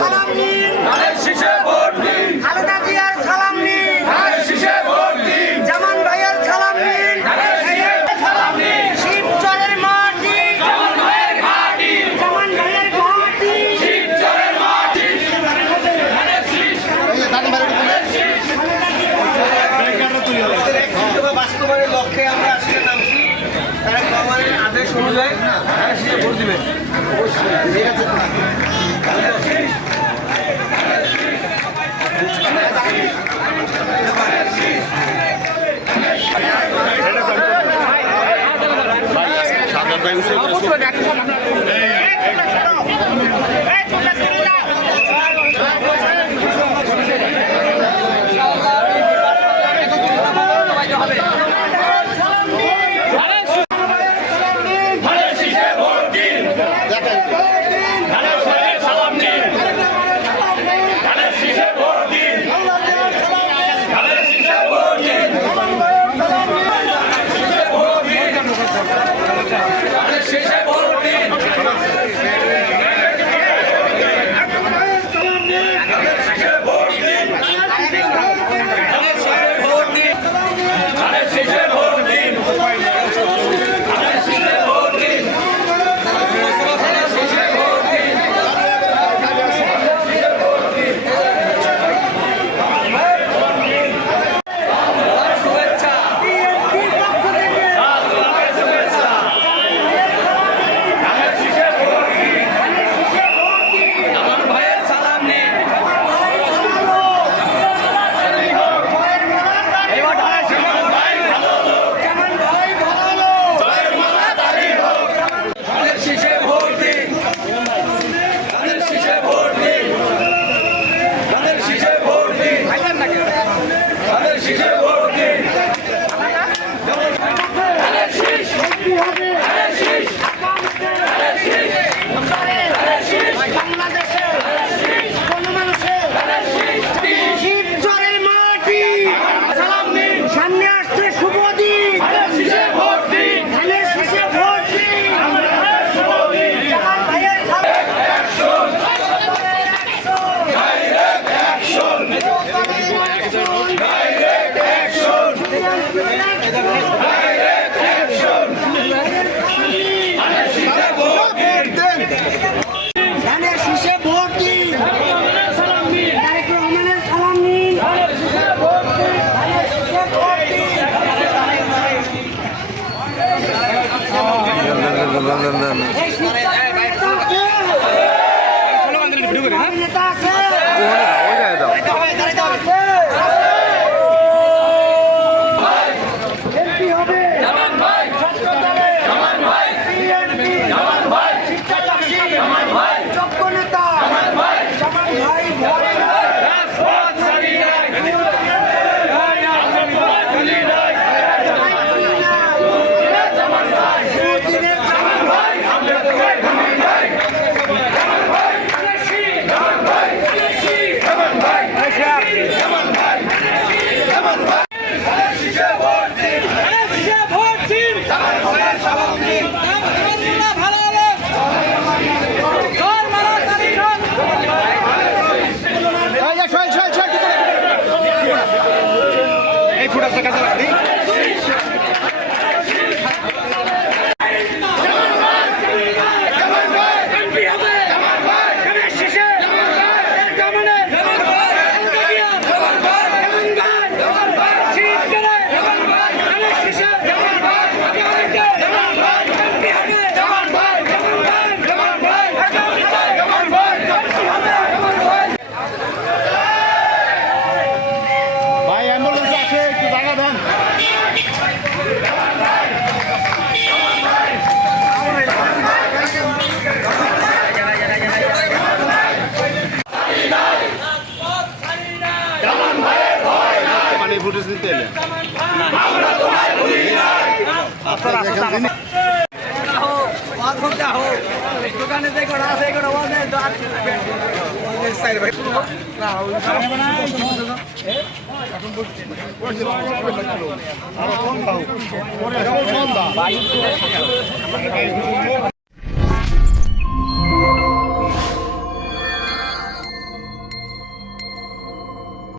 সালাম নিন, খালেদা জিয়ার সালাম নিন, জামান ভাইয়ের সালাম নিন, শিবচরের মাটি, জামান ভাইয়ের ঘাঁটি, বাস্তবায়নের লক্ষ্যে আমরা আজকে নামছি। তারা গভর্নমেন্টের আদেশ অনুযায়ী ভোট দিবেন। সামনে আসছে শুভ দিন, ধানের শীষে ভোট দিন, জামান ভাইয়ের ধানের শীষে ভোট দিন, তারেক রহমানের সালাম নিন, ধানের শীষে ভোট দিন, এই নেতা আছে, এমপি হবে যোগ্য নেতা জামান ভাই ভোট ফুটেজ দিতে এলেন দোকানে যে করা আছে এগুলো এখন